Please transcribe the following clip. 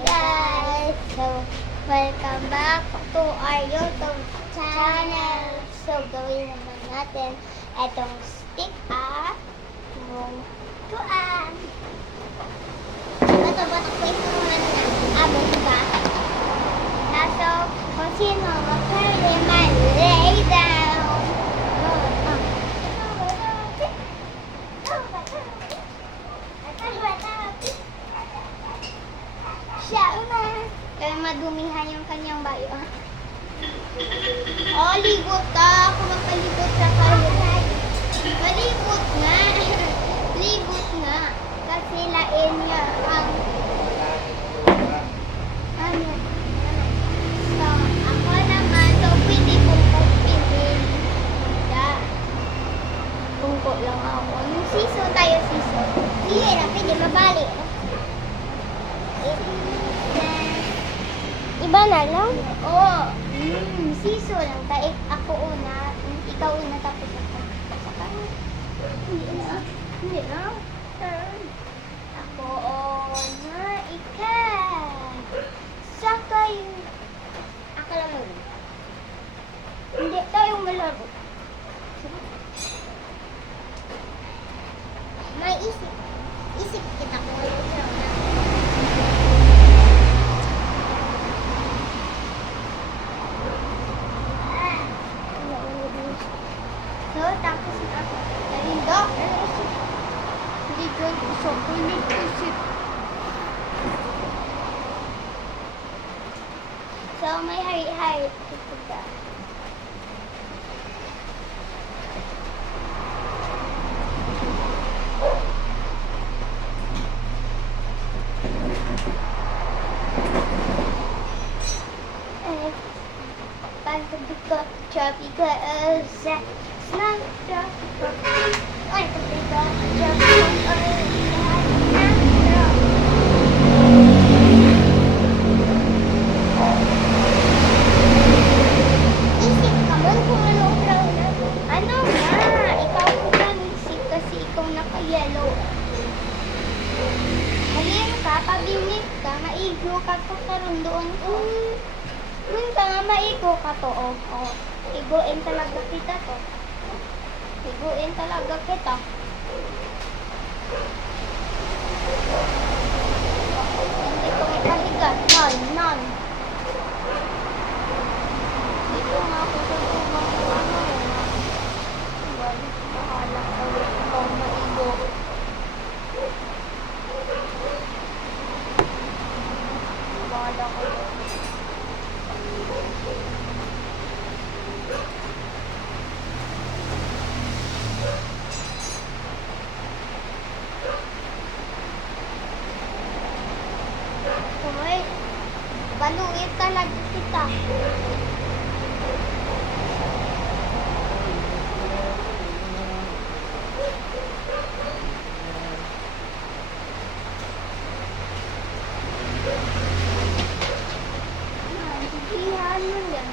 guys! So, welcome back to our YouTube channel. So, gawin naman natin itong stick up ng tuan. Bato-bato ko ito naman na abot ba? So, kung sino mag-carry man, lay down. Siya na. Kaya madumihan yung kanyang bayo. Oh, ligot ka. Ako magpaligot sa kanya. Maligot nga. Ligot nga. Kasi lain niya ang ano. So, ako naman. So, pwede kong pagpilin. Tungko lang ako. Yung siso tayo, siso. Hindi na, pwede mabalik. Iba na lang? Oo. Siso lang. Ako una. Ikaw una tapos ako. Saka. Hindi na. Hindi na. Ako una. Ikaw. Saka yung... Ako lang mo. Hindi tayo malaro. May isip. Isip kita kung ano siya. So, tapos ako. Nalindo. Hindi ko gusto ko. Hindi ko isip. So, may hari-hari. Ito ba? Pagkabika, trapika, snap, trapika, ay, pagkabika, trapika, isip ka man kung ano ang brown na. Ano nga? Ikaw ko lang isip kasi ikaw naka-yellow. Halin ka, pabingit ka, maigo ka pa karoon doon ko. Kung ka nga maigo ka to, oh. Iguin talaga kita to. Iguin talaga kita. Hindi ko mapaligat. Non. Dito nga ako sa tumang ano yun. Bahala ka ulit akong maigo. Bahala ko ulit. Kumay, baluin talaga kita. Sigihan mo yan.